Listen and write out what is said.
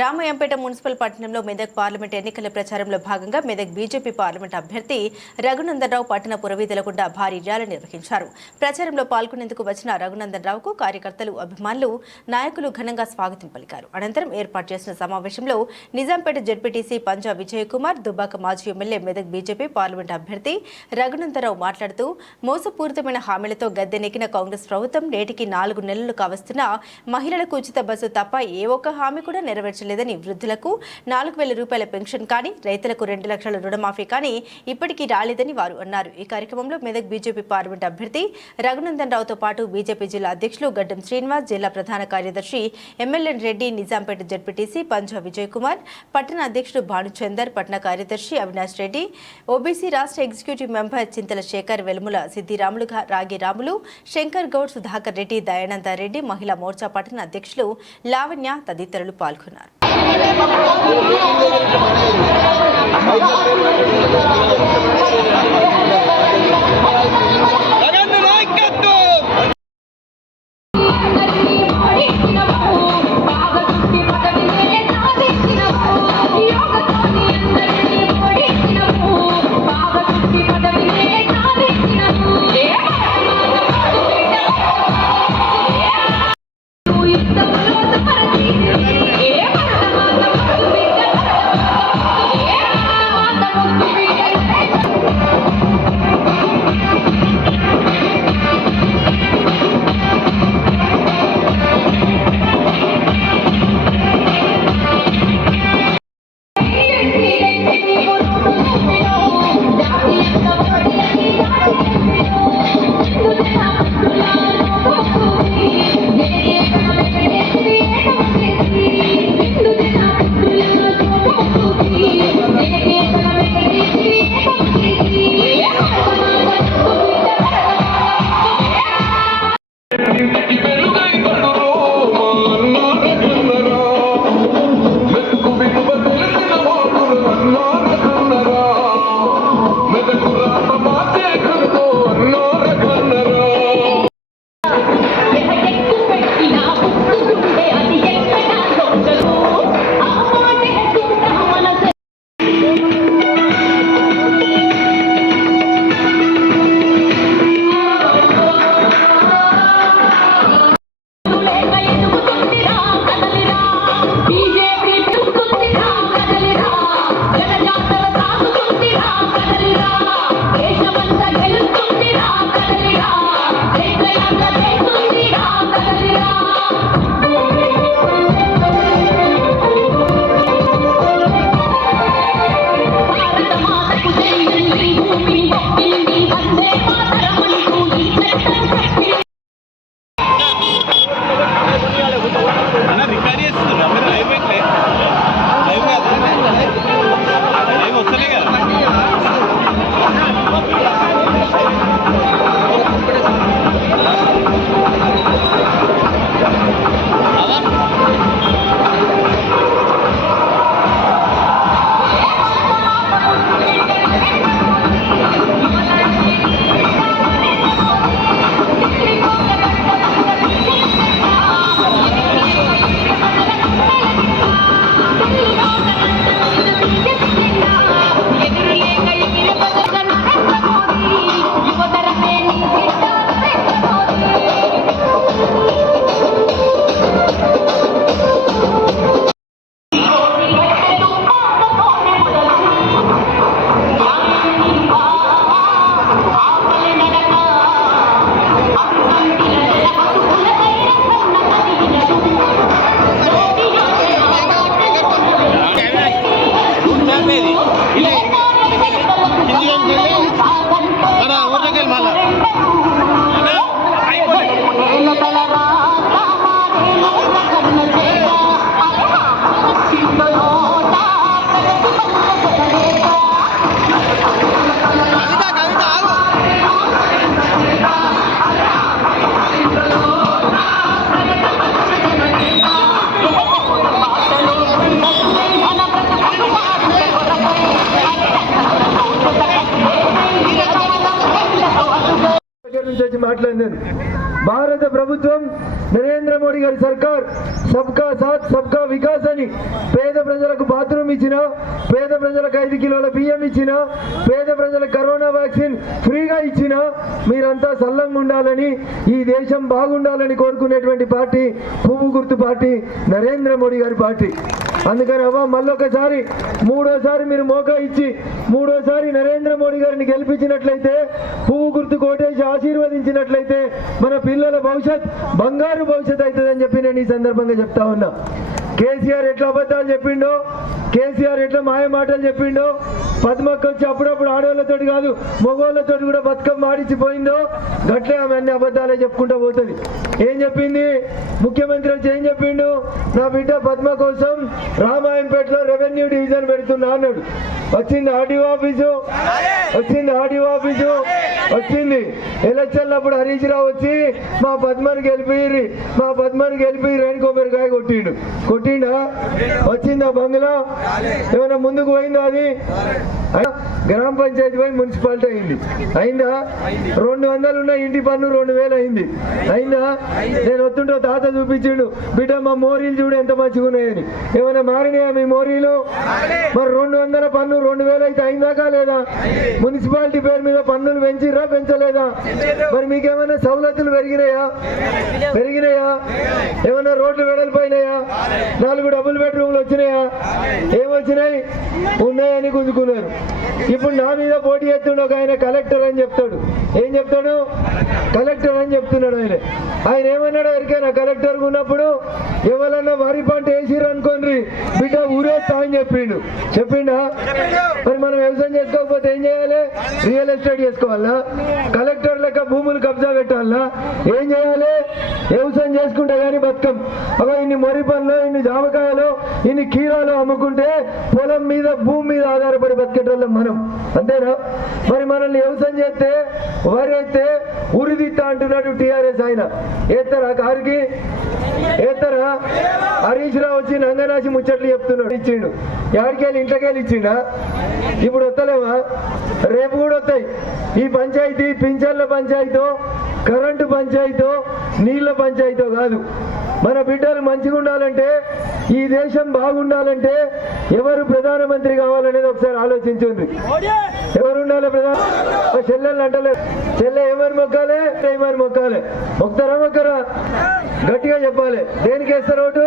Ramayampet municipal పట్టణంలో Medak parliament ఎన్నికల ప్రచారంలో భాగంగా మెదక్ బీజేపీ పార్లమెంట్ అభ్యర్థి రఘునందనరావు పట్టణ పురవీధుల గుండా భారీ ర్యాలీ నిర్వహించారు. ప్రచారంలో పాల్గొనేందుకు వచ్చిన రఘునందనరావుకు కార్యకర్తలు, అభిమానులు, నాయకులు ఘనంగా స్వాగతం పలికారు. అనంతరం ఏర్పాటు చేసిన సమావేశంలో నిజాంపేట జెడ్పీటీసీ పంజా విజయ్ కుమార్, దుబ్బాక మాజీ ఎమ్మెల్యే, మెదక్ బీజేపీ పార్లమెంట్ అభ్యర్థి రఘునందనరావు మాట్లాడుతూ మోసపూరితమైన హామీలతో గద్దెనెక్కిన కాంగ్రెస్ ప్రభుత్వం నేటికి 4 నెలలు కావస్తున్నా మహిళలకు ఉచిత బస్సు తప్ప ఏ ఒక్క హామీ కూడా నెరవేర్చలేదని, వృద్ధులకు 4,000 రూపాయల పెన్షన్ కానీ, రైతులకు 2 లక్షల రుణమాఫీ కానీ ఇప్పటికీ రాలేదని వారు అన్నారు. ఈ కార్యక్రమంలో మెదక్ బీజేపీ పార్లమెంట్ అభ్యర్థి రఘునందనరావుతో పాటు బీజేపీ జిల్లా అధ్యక్షులు గడ్డం శ్రీనివాస్, జిల్లా ప్రధాన కార్యదర్శి ఎమ్మెల్యే రెడ్డి, నిజాంపేట జెడ్పీటీసీ పంజా విజయ్ కుమార్, పట్టణ అధ్యక్షుడు భానుచందర్, పట్టణ కార్యదర్శి అవినాష్ రెడ్డి, ఓబీసీ రాష్ట్ర ఎగ్జిక్యూటివ్ మెంబర్ చింతల శేఖర్, వెలుముల సిద్దిరాములు, రాగి రాములు, శంకర్ గౌడ్, సుధాకర్ రెడ్డి, దయానంద రెడ్డి, మహిళా మోర్చా పట్టణ అధ్యక్షులు లావణ్య తదితరులు పాల్గొన్నారు. మాట్లాడినాను. భారత ప్రభుత్వం, నరేంద్ర మోడీ గారి సర్కార్ సబ్కా సాత్ సబ్కా వికాస్ అని పేద ప్రజలకు బాత్రూమ్ ఇచ్చిన, పేద ప్రజలకు 5 కిలోల బియ్యం ఇచ్చిన, పేద ప్రజలకు కరోనా వ్యాక్సిన్ ఫ్రీగా ఇచ్చిన, మీరంతా సల్లంగా ఉండాలని, ఈ దేశం బాగుండాలని కోరుకునేటువంటి పార్టీ పువ్వు గుర్తు పార్టీ, నరేంద్ర మోడీ గారి పార్టీ. అందుకని మళ్ళొకసారి మూడోసారి మీరు మోకా ఇచ్చి మూడోసారి నరేంద్ర మోడీ గారిని గెలిపించినట్లయితే, పువ్వు గుర్తు కోటేసి ఆశీర్వదించినట్లయితే మన పిల్లల భవిష్యత్ బంగారు భవిష్యత్ అవుతుందని చెప్పి నేను ఈ సందర్భంగా చెప్తా ఉన్నా. కేసీఆర్ ఎట్లా అబద్ధాలు చెప్పిండో, కేసీఆర్ ఎట్లా మాయ మాటలు చెప్పిండో, పద్మక్క వచ్చి అప్పుడప్పుడు ఆడవాళ్ళతో కాదు మగవాళ్ళతో కూడా బతుకమ్మ ఆడిచ్చిపోయిందో, గట్లే ఆమె అన్ని అబద్ధాలే చెప్పుకుంటూ పోతుంది. ఏం చెప్పింది ముఖ్యమంత్రి వచ్చి ఏం చెప్పిండు, నా బిడ్డ పద్మ కోసం రామాయంపేటలో రెవెన్యూ డివిజన్ పెడుతున్నా అన్నాడు. వచ్చింది ఆర్డీఓ ఆఫీసు, వచ్చింది ఆర్డీఓ ఆఫీసు, వచ్చింది ఎలక్షన్లప్పుడు హరీష్ రావు వచ్చి మా పద్మని గెలిపిర్రి, మా పద్మని గెలిపిర్రి అని కొబ్బరికాయ కొట్టిండా? వచ్చిందా బంగ్లా? ఏమైనా ముందుకు పోయిందా? అది గ్రామ పంచాయతీ పోయి మున్సిపాలిటీ అయిందా? 200 ఉన్న ఇంటి పన్ను 2000 అయిందా? నేను వస్తుంటే తాత చూపించిండు, బిడ్డ మా మోరీలు చూడు ఎంత మంచిగా ఉన్నాయని. ఏమైనా మారినాయా మీ మోరీలు? మరి 200 పన్ను 2000 అయితే అయిందాకా లేదా? మున్సిపాలిటీ పేరు మీద పన్నులు పెంచలేదా? మరి మీకేమైనా సవలతులు పెరిగినాయా? ఏమైనా రోడ్లు వెడల్పోయినాయా? 4 డబుల్ బెడ్రూమ్లు వచ్చినాయా? ఏమొచ్చినాయి? ఉన్నాయని గుంజుకున్నారు. ఇప్పుడు నా మీద పోటీ చేస్తుండే ఒక ఆయన కలెక్టర్ అని చెప్తాడు. ఏం చెప్తాడు? కలెక్టర్ అని చెప్తున్నాడు. ఆయన ఏమన్నాడు? ఎవరికైనా కలెక్టర్ ఉన్నప్పుడు ఎవరన్నా వరి పంట వేసిరు అనుకోండి బిడ్డ ఊరేస్తా అని చెప్పిండా? మరి మనం వ్యవసాయం చేసుకోకపోతే ఏం చేయాలి? రియల్ ఎస్టేట్ చేసుకోవాలా? కలెక్టర్ లెక్క భూములు కబ్జా పెట్టాలా? ఏం చేయాలి? వ్యవసాయం చేసుకుంటే కానీ బతుకం. ఇన్ని మొరి పనులు, ఇన్ని జామకాయలు, ఇన్ని కీరాలు అమ్ముకుంటే పొలం మీద భూమి మీద ఆధారపడి బతికేటోళ్ళం మనం, అంతేనా? మరి మనల్ని వ్యవసాయం చేస్తే వరి అయితే ఉరిదిత్తా అంటున్నాడు టీఆర్ఎస్. ఆయన ఏస్తారా? కారుకి ఏస్తారా? హరీష్ రావు వచ్చి నంగనాసి ముచ్చట్లు చెప్తున్నాడు. ఇచ్చిండు ఎవరికెళ్ళి ఇంట్లోకెళ్ళి ఇచ్చిండా? ఇప్పుడు వస్తలేవా? రేపు కూడా వస్తాయి. ఈ పంచాయతీ పింఛన్ల పంచాయతీతో, కరెంటు పంచాయతీతో, నీళ్ల పంచాయతీతో కాదు. మన బిడ్డలు మంచిగా ఉండాలంటే, ఈ దేశం బాగుండాలంటే ఎవరు ప్రధానమంత్రి కావాలనేది ఒకసారి ఆలోచించండి. ఎవరు ఉండాలి ప్రధాన? చెల్లెళ్ళు అంటలేదు. చెల్లె ఎవరు మొక్కాలి? మొక్తారా? మొక్కరా? గట్టిగా చెప్పాలి. దేనికి వేస్తారు ఓటు?